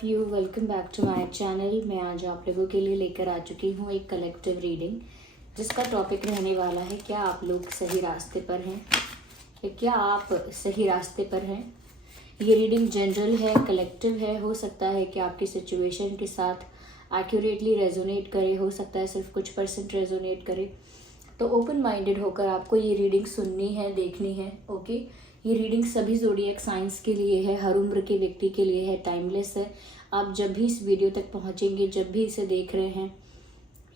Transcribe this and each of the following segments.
Of you, welcome back to my channel. मैं आज आप लोगों के लिए लेकर आ चुकी हूँ एक कलेक्टिव रीडिंग, जिसका टॉपिक रहने वाला है क्या आप लोग सही रास्ते पर हैं, या क्या आप सही रास्ते पर हैं। ये रीडिंग जनरल है, कलेक्टिव है। हो सकता है कि आपकी सिचुएशन के साथ एक्यूरेटली रेजोनेट करे, हो सकता है सिर्फ कुछ % रेजोनेट करे। तो ओपन माइंडेड होकर आपको ये रीडिंग सुननी है, देखनी है। ओके, ये रीडिंग सभी ज़ोडिएक साइंस के लिए है, हर उम्र के व्यक्ति के लिए है, टाइमलेस है। आप जब भी इस वीडियो तक पहुंचेंगे, जब भी इसे देख रहे हैं,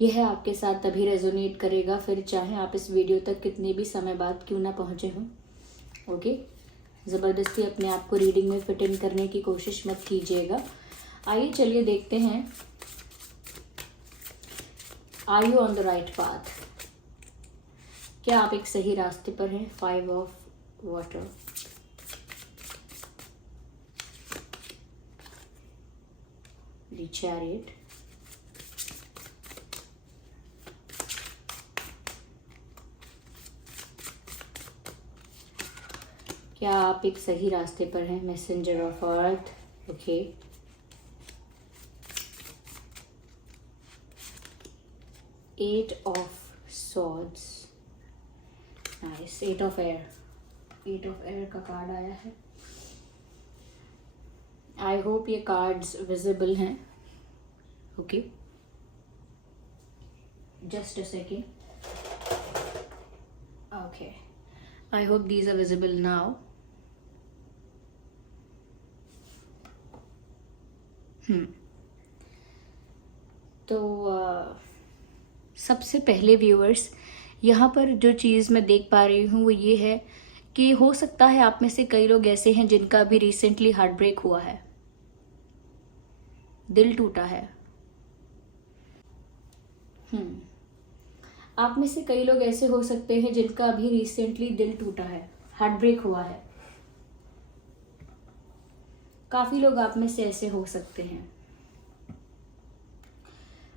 यह आपके साथ तभी रेजोनेट करेगा, फिर चाहे आप इस वीडियो तक कितने भी समय बाद क्यों ना पहुंचे हों। ओके, ज़बरदस्ती अपने आप को रीडिंग में फिट इन करने की कोशिश मत कीजिएगा। आइए चलिए देखते हैं, are you on the right path. क्या आप एक सही रास्ते पर हैं। 5 ऑफ वाटर, द चैरियट, क्या आप एक सही रास्ते पर हैं। Messenger of earth, okay, eight of swords, nice, 8 of air, 8 of air का कार्ड आया है। आई होप ये कार्ड्स विजिबल हैं। Okay, just a second. Okay, I hope these are visible now. तो सबसे पहले व्यूअर्स, यहाँ पर जो चीज़ मैं देख पा रही हूँ वो ये है कि हो सकता है आप में से कई लोग ऐसे हैं जिनका भी रिसेंटली हार्ट ब्रेक हुआ है, दिल टूटा है। आप में से कई लोग ऐसे हो सकते हैं जिनका अभी रिसेंटली दिल टूटा है, हार्ट ब्रेक हुआ है। काफी लोग आप में से ऐसे हो सकते हैं।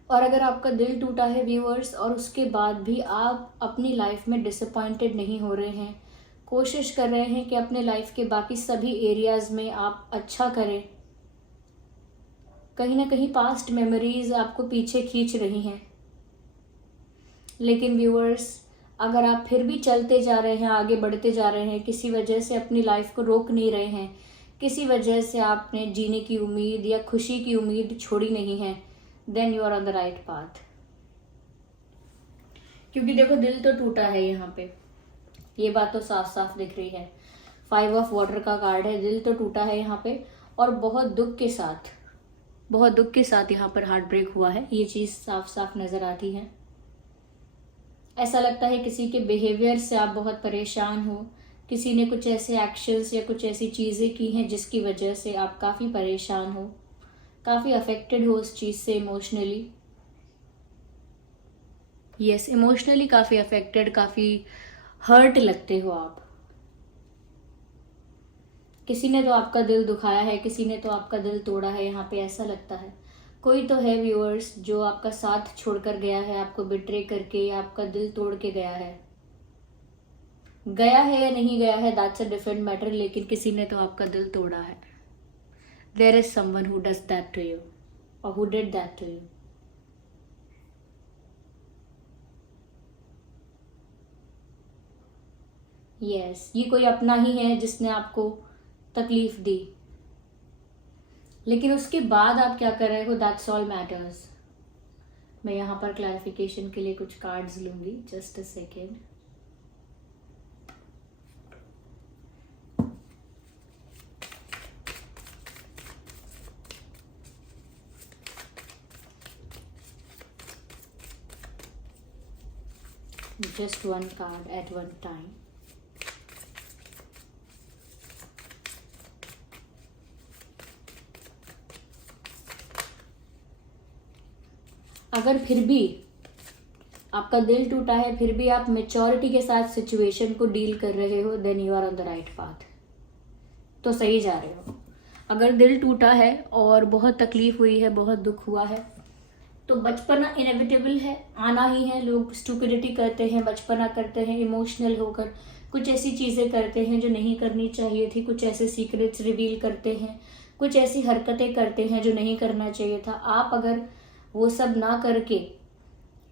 और अगर आपका दिल टूटा है व्यूअर्स, और उसके बाद भी आप अपनी लाइफ में डिसअपॉइंटेड नहीं हो रहे हैं, कोशिश कर रहे हैं कि अपने लाइफ के बाकी सभी एरियाज में आप अच्छा करें, कहीं ना कहीं पास्ट मेमोरीज आपको पीछे खींच रही हैं। लेकिन व्यूअर्स, अगर आप फिर भी चलते जा रहे हैं, आगे बढ़ते जा रहे हैं, किसी वजह से अपनी लाइफ को रोक नहीं रहे हैं, किसी वजह से आपने जीने की उम्मीद या खुशी की उम्मीद छोड़ी नहीं है, then you are on the right path. क्योंकि देखो, दिल तो टूटा है यहाँ पे, ये बात तो साफ साफ दिख रही है। 5 ऑफ वाटर का कार्ड है, दिल तो टूटा है यहाँ पे, और बहुत दुख के साथ यहाँ पर हार्ट ब्रेक हुआ है। ये चीज साफ साफ नजर आती है। ऐसा लगता है किसी के बिहेवियर से आप बहुत परेशान हो, किसी ने कुछ ऐसे एक्शंस या कुछ ऐसी चीजें की हैं जिसकी वजह से आप काफी परेशान हो, काफी अफेक्टेड हो उस चीज से इमोशनली। यस, इमोशनली काफी अफेक्टेड, काफी हर्ट लगते हो आप। किसी ने तो आपका दिल दुखाया है, किसी ने तो आपका दिल तोड़ा है। यहाँ पे ऐसा लगता है कोई तो है व्यूअर्स जो आपका साथ छोड़कर गया है, आपको बिट्रे करके, या आपका दिल तोड़ के गया है या नहीं गया है, दैट्स अ डिफरेंट मैटर, लेकिन किसी ने तो आपका दिल तोड़ा है। There is someone who does that to you, और who did that to you. Yes, ये कोई अपना ही है जिसने आपको तकलीफ दी, लेकिन उसके बाद आप क्या कर रहे हो, दैट्स ऑल मैटर्स। मैं यहाँ पर क्लैरिफिकेशन के लिए कुछ कार्ड्स लूंगी, just a second. Just one card at one time. अगर फिर भी आपका दिल टूटा है, फिर भी आप मेच्योरिटी के साथ सिचुएशन को डील कर रहे हो, then you are on the right path. तो सही जा रहे हो। अगर दिल टूटा है और बहुत तकलीफ हुई है, बहुत दुख हुआ है, तो बचपना इनएविटेबल है, आना ही है। लोग स्टूपिडिटी करते हैं, बचपना करते हैं, इमोशनल होकर कुछ ऐसी चीजें करते हैं जो नहीं करनी चाहिए थी, कुछ ऐसे सीक्रेट्स रिवील करते हैं, कुछ ऐसी हरकतें करते हैं जो नहीं करना चाहिए था। आप अगर वो सब ना करके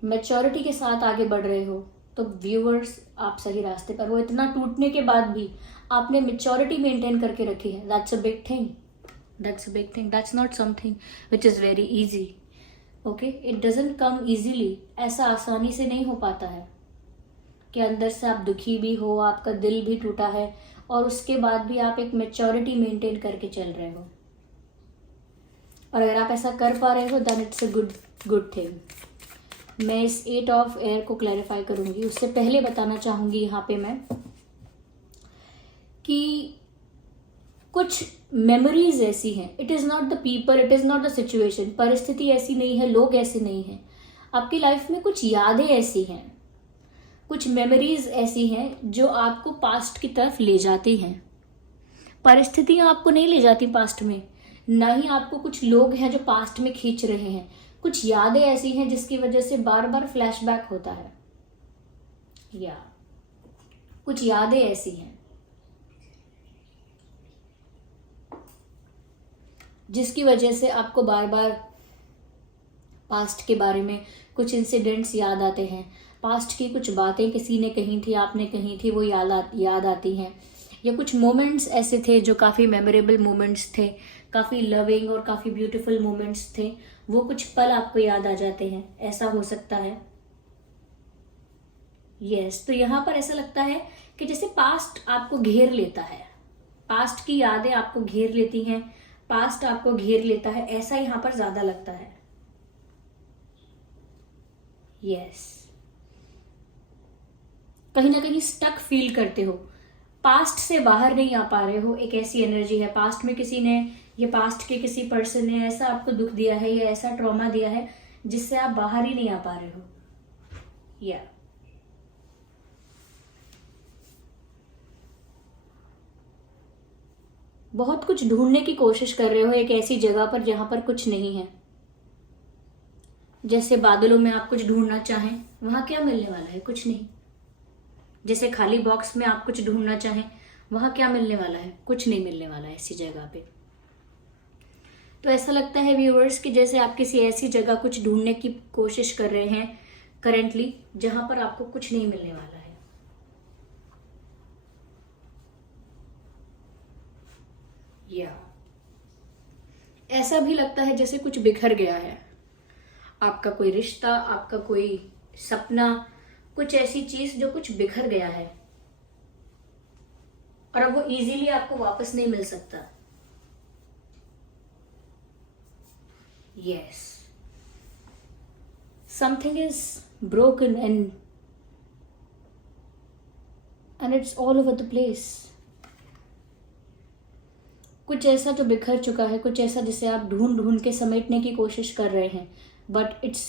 मैच्योरिटी के साथ आगे बढ़ रहे हो तो व्यूअर्स आप सही रास्ते पर। वो इतना टूटने के बाद भी आपने मैच्योरिटी मेंटेन करके रखी है, that's a big thing, that's a big thing, that's not something which is very easy. Okay, it doesn't come easily, ऐसा आसानी से नहीं हो पाता है कि अंदर से आप दुखी भी हो, आपका दिल भी टूटा है और उसके बाद भी आप एक मैच्योरिटी मेंटेन करके चल रहे हो। और अगर आप ऐसा कर पा रहे हो then it's a good thing. मैं इस 8 ऑफ एयर को क्लैरिफाई करूंगी, उससे पहले बताना चाहूंगी यहाँ पे मैं कि कुछ मेमोरीज ऐसी हैं, it is not the people, it is not the situation, परिस्थिति ऐसी नहीं है, लोग ऐसे नहीं हैं, आपकी लाइफ में कुछ यादें ऐसी हैं, कुछ मेमोरीज ऐसी हैं जो आपको पास्ट की तरफ ले जाती हैं। परिस्थितियां आपको नहीं ले जाती पास्ट में, ना ही आपको कुछ लोग हैं जो पास्ट में खींच रहे हैं। कुछ यादें ऐसी हैं जिसकी वजह से बार बार फ्लैशबैक होता है, या कुछ यादें ऐसी हैं जिसकी वजह से आपको बार बार पास्ट के बारे में कुछ इंसिडेंट्स याद आते हैं, पास्ट की कुछ बातें किसी ने कही थी, आपने कही थी, वो याद आती हैं, या कुछ मोमेंट्स ऐसे थे जो काफ़ी मेमोरेबल मोमेंट्स थे, काफ़ी लविंग और काफ़ी ब्यूटीफुल मोमेंट्स थे, वो कुछ पल आपको याद आ जाते हैं, ऐसा हो सकता है। यस, तो यहाँ पर ऐसा लगता है कि जैसे पास्ट आपको घेर लेता है, पास्ट की यादें आपको घेर लेती हैं, पास्ट आपको घेर लेता है, ऐसा यहाँ पर ज्यादा लगता है। यस, कहीं ना कहीं स्टक फील करते हो, पास्ट से बाहर नहीं आ पा रहे हो, एक ऐसी एनर्जी है। पास्ट में किसी ने, ये पास्ट के किसी पर्सन ने ऐसा आपको दुख दिया है या ऐसा ट्रॉमा दिया है जिससे आप बाहर ही नहीं आ पा रहे हो। या बहुत कुछ ढूंढने की कोशिश कर रहे हो एक ऐसी जगह पर जहां पर कुछ नहीं है। जैसे बादलों में आप कुछ ढूंढना चाहें, वहां क्या मिलने वाला है? कुछ नहीं। जैसे खाली बॉक्स में आप कुछ ढूंढना चाहें, वहां क्या मिलने वाला है? कुछ नहीं मिलने वाला है ऐसी जगह पे। तो ऐसा लगता है व्यूअर्स कि जैसे आप किसी ऐसी जगह कुछ ढूंढने की कोशिश कर रहे हैं करेंटली, जहां पर आपको कुछ नहीं मिलने वाला है। या ऐसा भी लगता है जैसे कुछ बिखर गया है, आपका कोई रिश्ता, आपका कोई सपना, कुछ ऐसी चीज जो कुछ बिखर गया है और अब वो इजीली आपको वापस नहीं मिल सकता। Yes, something is broken and it's all over the place. कुछ ऐसा जो बिखर चुका है, कुछ ऐसा जिसे आप ढूंढ ढूंढ के समेटने की कोशिश कर रहे हैं, but it's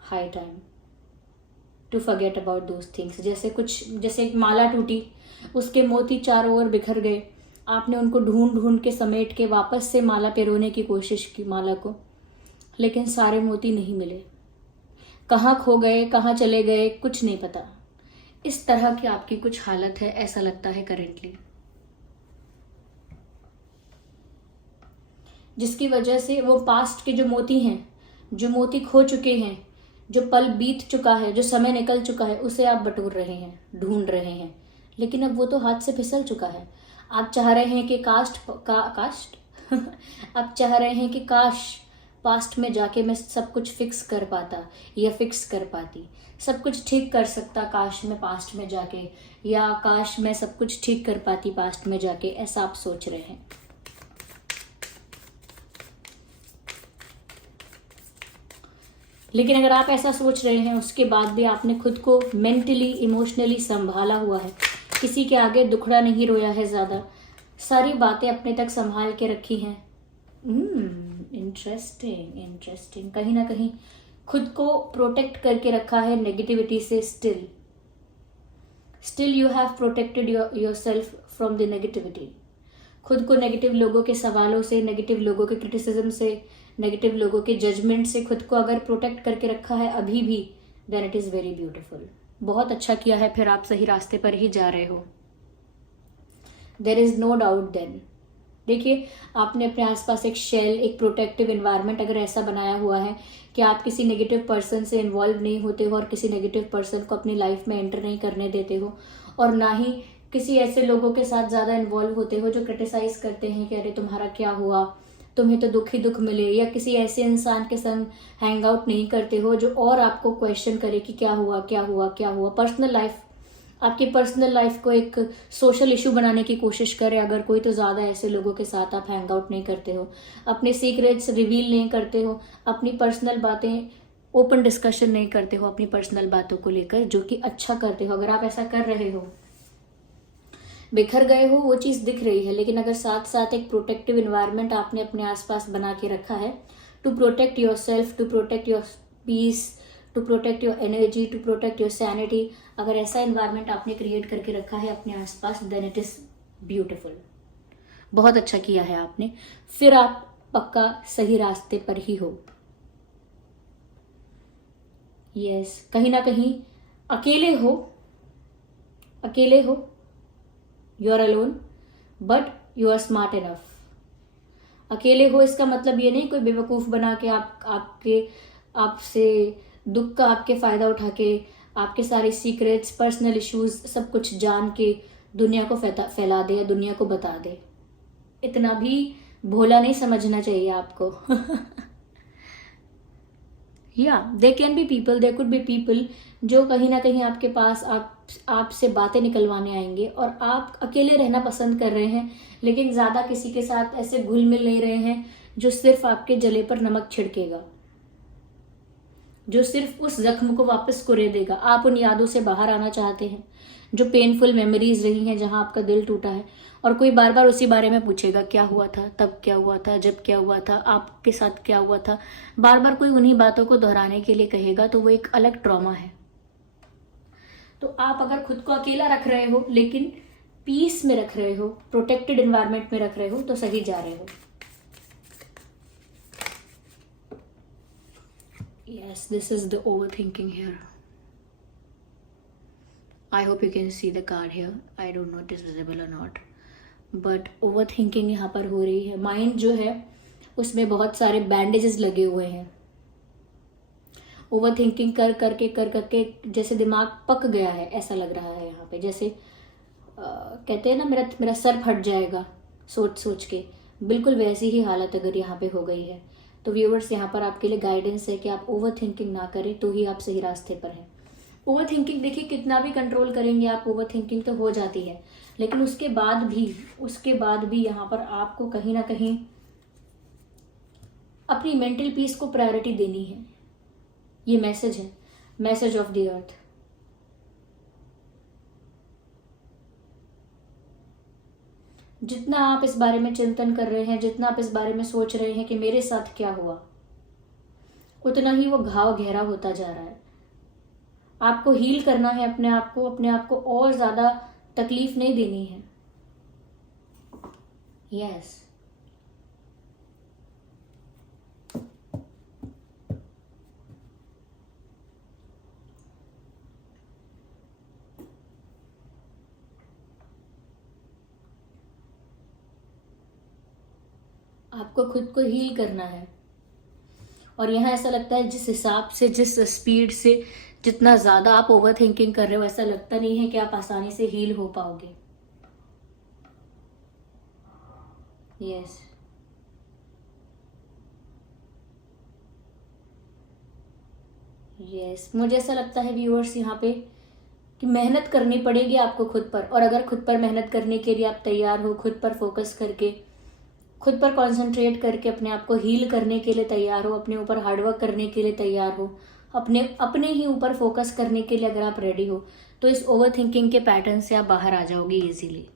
high time to forget about those things. जैसे एक माला टूटी, उसके मोती चारों ओर बिखर गए, आपने उनको ढूंढ ढूंढ के समेट के वापस से माला पिरोने की कोशिश की माला को, लेकिन सारे मोती नहीं मिले, कहाँ खो गए, कहाँ चले गए, कुछ नहीं पता। इस तरह की आपकी कुछ हालत है, ऐसा लगता है करेंटली, जिसकी वजह से वो पास्ट के जो मोती हैं, जो मोती खो चुके हैं, जो पल बीत चुका है, जो समय निकल चुका है, उसे आप बटोर रहे हैं, ढूंढ रहे हैं, लेकिन अब वो तो हाथ से फिसल चुका है। आप चाह रहे हैं कि आप चाह रहे हैं कि काश पास्ट में जाके मैं सब कुछ फिक्स कर पाता या फिक्स कर पाती, सब कुछ ठीक कर सकता काश मैं पास्ट में जाके, या काश मैं सब कुछ ठीक कर पाती पास्ट में जाके, ऐसा आप सोच रहे हैं। लेकिन अगर आप ऐसा सोच रहे हैं, उसके बाद भी आपने खुद को मेंटली इमोशनली संभाला हुआ है, किसी के आगे दुखड़ा नहीं रोया है ज़्यादा, सारी बातें अपने तक संभाल के रखी हैं। इंटरेस्टिंग, कहीं ना कहीं खुद को प्रोटेक्ट करके रखा है नेगेटिविटी से। Still you have protected yourself from the negativity. खुद को नेगेटिव लोगों के सवालों से, नेगेटिव लोगों के क्रिटिसिज्म से, नेगेटिव लोगों के जजमेंट से खुद को अगर प्रोटेक्ट करके रखा है अभी भी, then it is very beautiful. बहुत अच्छा किया है, फिर आप सही रास्ते पर ही जा रहे हो। There is no doubt then देखिए, आपने अपने आसपास एक शेल, एक प्रोटेक्टिव एनवायरनमेंट अगर ऐसा बनाया हुआ है कि आप किसी नेगेटिव पर्सन से इन्वॉल्व नहीं होते हो और किसी नेगेटिव पर्सन को अपनी लाइफ में एंटर नहीं करने देते हो, और ना ही किसी ऐसे लोगों के साथ ज़्यादा इन्वॉल्व होते हो जो क्रिटिसाइज करते हैं कि अरे तुम्हारा क्या हुआ, तुम्हें तो दुख ही दुख मिले, या किसी ऐसे इंसान के संग हैंग आउट नहीं करते हो जो और आपको क्वेश्चन करे कि क्या हुआ क्या हुआ क्या हुआ। पर्सनल लाइफ, आपकी पर्सनल लाइफ को एक सोशल इशू बनाने की कोशिश करे अगर कोई, तो ज़्यादा ऐसे लोगों के साथ आप हैंग आउट नहीं करते हो, अपने सीक्रेट्स रिवील नहीं करते हो, अपनी पर्सनल बातें ओपन डिस्कशन नहीं करते हो अपनी पर्सनल बातों को लेकर, जो कि अच्छा करते हो। अगर आप ऐसा कर रहे हो, बिखर गए हो, वो चीज़ दिख रही है, लेकिन अगर साथ साथ एक प्रोटेक्टिव इन्वायरमेंट आपने अपने आसपास बना के रखा है to protect yourself, to protect your peace, to protect your energy, to protect your sanity, अगर ऐसा इन्वायरमेंट आपने क्रिएट करके रखा है अपने आसपास, देन इट इज़ ब्यूटिफुल। बहुत अच्छा किया है आपने, फिर आप पक्का सही रास्ते पर ही हो। यस, कहीं ना कहीं अकेले हो, अकेले हो, you are alone, but you are smart enough. अकेले हो इसका मतलब ये नहीं कोई बेवकूफ़ बना के आपसे दुख का आपके फ़ायदा उठा के आपके सारे सीक्रेट्स, पर्सनल इश्यूज सब कुछ जान के दुनिया को फैला दे या दुनिया को बता दे। इतना भी भोला नहीं समझना चाहिए आपको। या they can be people, they could be people जो कहीं ना कहीं आपके पास आपसे बातें निकलवाने आएंगे, और आप अकेले रहना पसंद कर रहे हैं, लेकिन ज़्यादा किसी के साथ ऐसे घुल मिल नहीं रहे हैं जो सिर्फ आपके जले पर नमक छिड़केगा, जो सिर्फ उस जख्म को वापस कुरे देगा। आप उन यादों से बाहर आना चाहते हैं जो पेनफुल मेमोरीज रही हैं, जहां आपका दिल टूटा है, और कोई बार बार उसी बारे में पूछेगा क्या हुआ था, तब क्या हुआ था, जब क्या हुआ था, आपके साथ क्या हुआ था, बार बार कोई उन्हीं बातों को दोहराने के लिए कहेगा, तो वो एक अलग ट्रॉमा है। तो आप अगर खुद को अकेला रख रहे हो लेकिन पीस में रख रहे हो, प्रोटेक्टेड एनवायरनमेंट में रख रहे हो, तो सही जा रहे हो। Yes, this is the overthinking here. I hope you can see the card here. I don't know it is visible or not. But overthinking यहाँ पर हो रही है। माइंड जो है उसमें बहुत सारे बैंडेजेस लगे हुए हैं। ओवरथिंकिंग कर करके जैसे दिमाग पक गया है, ऐसा लग रहा है यहाँ पे। जैसे कहते हैं ना, मेरा सर फट जाएगा सोच सोच के, बिल्कुल वैसी ही हालत अगर यहाँ पे हो गई है। तो व्यूअर्स, यहाँ पर आपके लिए गाइडेंस है कि आप ओवरथिंकिंग ना करें, तो ही आप सही रास्ते पर हैं। ओवरथिंकिंग देखिए, कितना भी कंट्रोल करेंगे आप, ओवरथिंकिंग तो हो जाती है, लेकिन उसके बाद भी यहाँ पर आपको कहीं ना कहीं अपनी मेंटल पीस को प्रायोरिटी देनी है। ये मैसेज है, मैसेज ऑफ द अर्थ। जितना आप इस बारे में चिंतन कर रहे हैं, जितना आप इस बारे में सोच रहे हैं कि मेरे साथ क्या हुआ, उतना ही वो घाव गहरा होता जा रहा है। आपको हील करना है अपने आप को और ज्यादा तकलीफ नहीं देनी है। यस, आपको खुद को हील करना है। और यहाँ ऐसा लगता है जिस हिसाब से, जिस स्पीड से, जितना ज्यादा आप ओवर थिंकिंग कर रहे हो, ऐसा लगता नहीं है कि आप आसानी से हील हो पाओगे। यस, यस, मुझे ऐसा लगता है व्यूअर्स यहाँ पे कि मेहनत करनी पड़ेगी आपको खुद पर। और अगर खुद पर मेहनत करने के लिए आप तैयार हो, खुद पर फोकस करके, खुद पर कंसंट्रेट करके अपने आप को हील करने के लिए तैयार हो, अपने ऊपर हार्डवर्क करने के लिए तैयार हो, अपने ही ऊपर फोकस करने के लिए अगर आप रेडी हो, तो इस ओवर थिंकिंग के पैटर्न से आप बाहर आ जाओगे इजीली।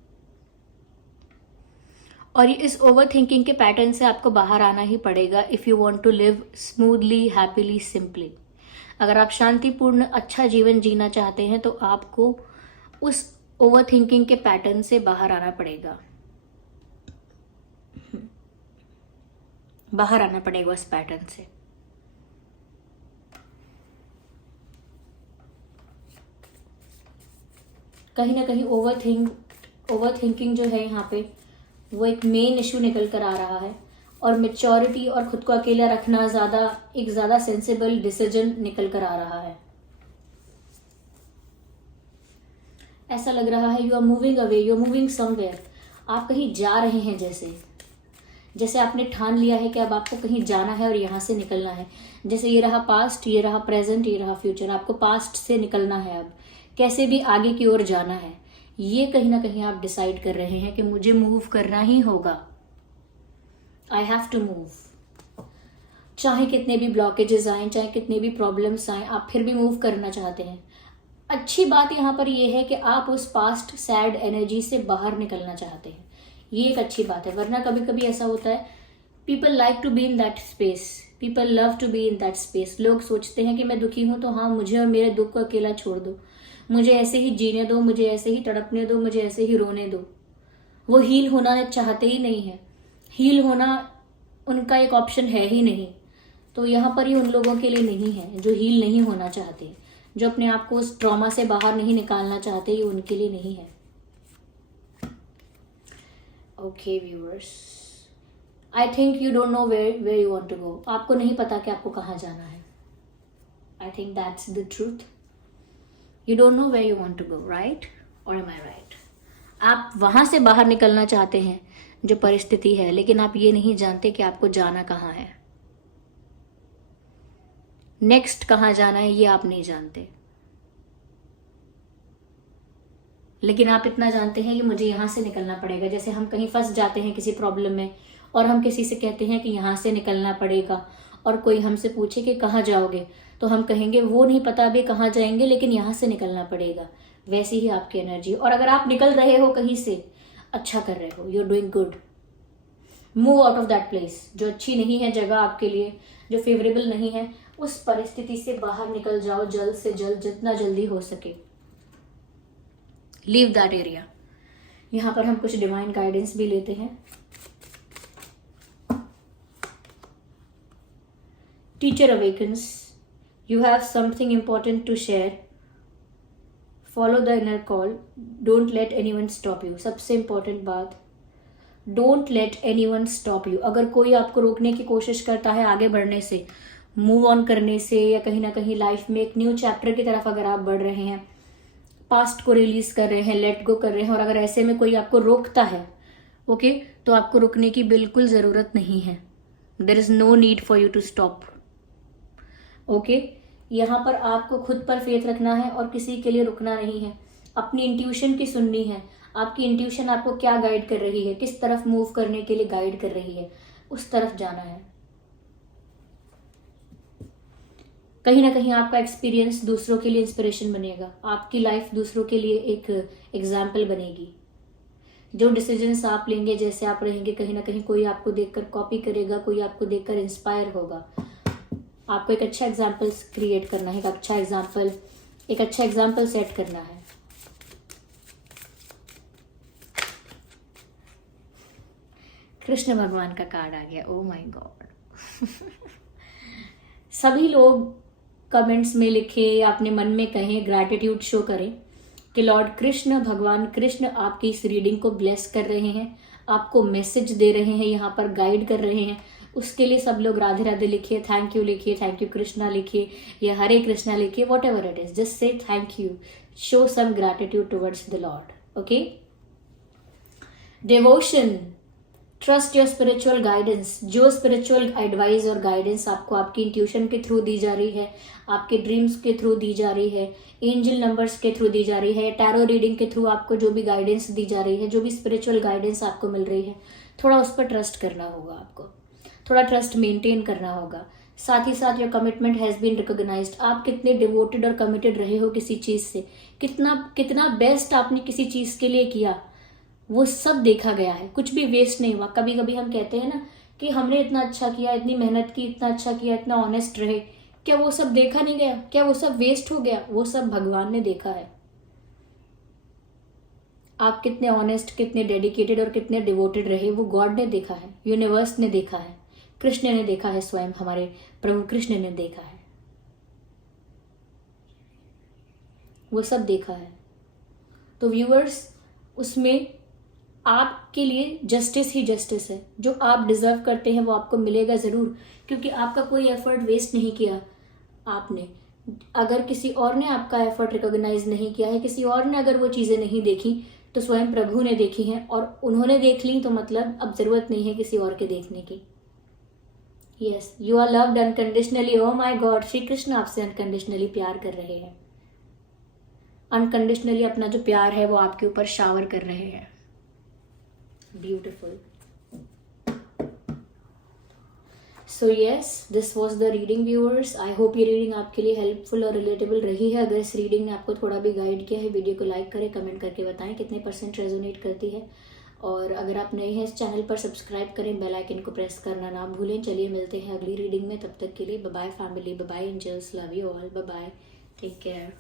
और इस ओवर थिंकिंग के पैटर्न से आपको बाहर आना ही पड़ेगा if you want to live smoothly, happily, simply. अगर आप शांतिपूर्ण अच्छा जीवन जीना चाहते हैं तो आपको उस ओवर थिंकिंग के पैटर्न से बाहर आना पड़ेगा, बाहर आना पड़ेगा उस पैटर्न से। कहीं ना कहीं ओवर थिंकिंग जो है यहाँ पे वो एक मेन इशू निकल कर आ रहा है, और मेच्योरिटी और खुद को अकेला रखना एक ज़्यादा सेंसिबल डिसीजन निकल कर आ रहा है। ऐसा लग रहा है you are moving away, you are moving somewhere. आप कहीं जा रहे हैं, जैसे आपने ठान लिया है कि अब आपको कहीं जाना है और यहाँ से निकलना है। जैसे ये रहा पास्ट, ये रहा प्रेजेंट, ये रहा फ्यूचर। आपको पास्ट से निकलना है, अब कैसे भी आगे की ओर जाना है। ये कहीं ना कहीं आप डिसाइड कर रहे हैं कि मुझे मूव करना ही होगा, आई हैव टू मूव। चाहे कितने भी ब्लॉकेजेस आए, चाहे कितने भी प्रॉब्लम्स आए, आप फिर भी मूव करना चाहते हैं। अच्छी बात यहाँ पर यह है कि आप उस पास्ट सैड एनर्जी से बाहर निकलना चाहते हैं, ये एक अच्छी बात है। वरना कभी कभी ऐसा होता है, people like to be in that space, people love to be in that space. लोग सोचते हैं कि मैं दुखी हूं तो हाँ, मुझे और मेरे दुख को अकेला छोड़ दो, मुझे ऐसे ही जीने दो, मुझे ऐसे ही तड़पने दो, मुझे ऐसे ही रोने दो। वो हील होना चाहते ही नहीं है, हील होना उनका एक ऑप्शन है ही नहीं। तो यहाँ पर ये उन लोगों के लिए नहीं है जो हील नहीं होना चाहते, जो अपने आप को उस ट्रॉमा से बाहर नहीं निकालना चाहते, ये उनके लिए नहीं है। Okay viewers, I think you don't know where you want to go. आपको नहीं पता कि आपको कहाँ जाना है। I think that's the truth. You don't know where you want to go, right? और एम आई राइट? आप वहां से बाहर निकलना चाहते हैं जो परिस्थिति है, लेकिन आप ये नहीं जानते कि आपको जाना कहाँ है, नेक्स्ट कहाँ जाना है, ये आप नहीं जानते। लेकिन आप इतना जानते हैं कि मुझे यहाँ से निकलना पड़ेगा। जैसे हम कहीं फंस जाते हैं किसी प्रॉब्लम में और हम किसी से कहते हैं कि यहाँ से निकलना पड़ेगा, और कोई हमसे पूछे कि कहाँ जाओगे, तो हम कहेंगे वो नहीं पता अभी कहाँ जाएंगे, लेकिन यहाँ से निकलना पड़ेगा। वैसे ही आपकी एनर्जी। और अगर आप निकल रहे हो कहीं से, अच्छा कर रहे हो, you are doing good. Move out of that place जो अच्छी नहीं है जगह आपके लिए, जो फेवरेबल नहीं है, उस परिस्थिति से बाहर निकल जाओ जल्द से जल्द, जितना जल्दी हो सके। Leave that area. यहां पर हम कुछ डिवाइन गाइडेंस भी लेते हैं। Teacher awakens, you have something important to share, follow the inner call, don't let anyone stop you. सबसे इंपॉर्टेंट बात, don't let anyone stop you. अगर कोई आपको रोकने की कोशिश करता है आगे बढ़ने से, मूव ऑन करने से, या कहीं ना कहीं लाइफ में एक न्यू चैप्टर की तरफ अगर आप बढ़ रहे हैं, पास्ट को रिलीज कर रहे हैं, लेट गो कर रहे हैं, और अगर ऐसे में कोई आपको रोकता है, ओके, तो आपको रुकने की बिल्कुल जरूरत नहीं है। There is no need for you to stop. Okay, यहाँ पर आपको खुद पर फेथ रखना है और किसी के लिए रुकना नहीं है। अपनी इंट्यूशन की सुननी है। आपकी इंट्यूशन आपको क्या गाइड कर रही है, किस तरफ मूव करने के लिए गाइड कर रही है, उस तरफ जाना है। कहीं ना कहीं आपका एक्सपीरियंस दूसरों के लिए इंस्पिरेशन बनेगा, आपकी लाइफ दूसरों के लिए एक एग्जाम्पल बनेगी। जो डिसीजंस आप लेंगे, जैसे आप रहेंगे, कहीं ना कहीं कोई आपको देखकर कॉपी करेगा, कोई आपको देखकर इंस्पायर होगा। आपको एक अच्छा एग्जाम्पल क्रिएट करना है, एक अच्छा एग्जाम्पल सेट करना है। कृष्ण भगवान का कार्ड आ गया, ओ माय गॉड। सभी लोग कमेंट्स में लिखे या अपने मन में कहें, ग्रैटिट्यूड शो करें कि लॉर्ड कृष्ण, भगवान कृष्ण आपकी इस रीडिंग को ब्लेस कर रहे हैं, आपको मैसेज दे रहे हैं, यहाँ पर गाइड कर रहे हैं। उसके लिए सब लोग राधे राधे लिखिए, थैंक यू कृष्णा लिखिए, या हरे कृष्णा लिखिए, whatever it is, just say thank you, show some gratitude towards the Lord. Okay, devotion, trust your spiritual guidance. जो स्पिरिचुअल एडवाइस और गाइडेंस आपको आपकी इंट्यूशन के थ्रू दी जा रही है, आपके ड्रीम्स के थ्रू दी जा रही है, एंजल नंबर्स के थ्रू दी जा रही है, टैरो रीडिंग के थ्रू आपको जो भी गाइडेंस दी जा रही है, जो भी स्पिरिचुअल गाइडेंस आपको मिल रही है, थोड़ा उस पर ट्रस्ट करना होगा आपको, थोड़ा ट्रस्ट मेंटेन करना होगा। साथ ही साथ your commitment has been recognised. आप कितने डिवोटेड और कमिटेड रहे हो किसी चीज से, कितना बेस्ट आपने किसी चीज के लिए किया, वो सब देखा गया है, कुछ भी वेस्ट नहीं हुआ। कभी कभी हम कहते हैं ना कि हमने इतना अच्छा किया, इतनी मेहनत की, इतना अच्छा किया, इतना ऑनेस्ट रहे, क्या वो सब देखा नहीं गया? क्या वो सब वेस्ट हो गया? वो सब भगवान ने देखा है। आप कितने ऑनेस्ट, कितने डेडिकेटेड और कितने डिवोटेड रहे, वो गॉड ने देखा है, यूनिवर्स ने देखा है, कृष्ण ने देखा है, स्वयं हमारे प्रभु कृष्ण ने देखा है, वो सब देखा है। तो व्यूअर्स, उसमें आपके लिए जस्टिस ही जस्टिस है। जो आप डिजर्व करते हैं वो आपको मिलेगा ज़रूर, क्योंकि आपका कोई एफर्ट वेस्ट नहीं किया आपने। अगर किसी और ने आपका एफर्ट रिकॉग्नाइज नहीं किया है, किसी और ने अगर वो चीज़ें नहीं देखी, तो स्वयं प्रभु ने देखी हैं, और उन्होंने देख ली तो मतलब अब ज़रूरत नहीं है किसी और के देखने की। Yes, you are loved unconditionally. Oh my God, Shri Krishna आपसे अनकंडीशनली प्यार कर रहे हैं। अनकंडीशनली अपना जो प्यार है वो आपके ऊपर शावर कर रहे हैं। Beautiful. So yes, this was the reading viewers. I hope ये रीडिंग आपके लिए हेल्पफुल और रिलेटेबल रही है। अगर इस रीडिंग ने आपको थोड़ा भी गाइड किया है, वीडियो को लाइक करें, कमेंट करके बताएं कितने % रेजोनेट करती है। और अगर आप नए हैं इस चैनल पर, सब्सक्राइब करें, बेल आइकन को प्रेस करना ना भूलें। चलिए मिलते हैं अगली रीडिंग में, तब तक के लिए bye bye family, bye bye angels, love you all, bye bye, take care.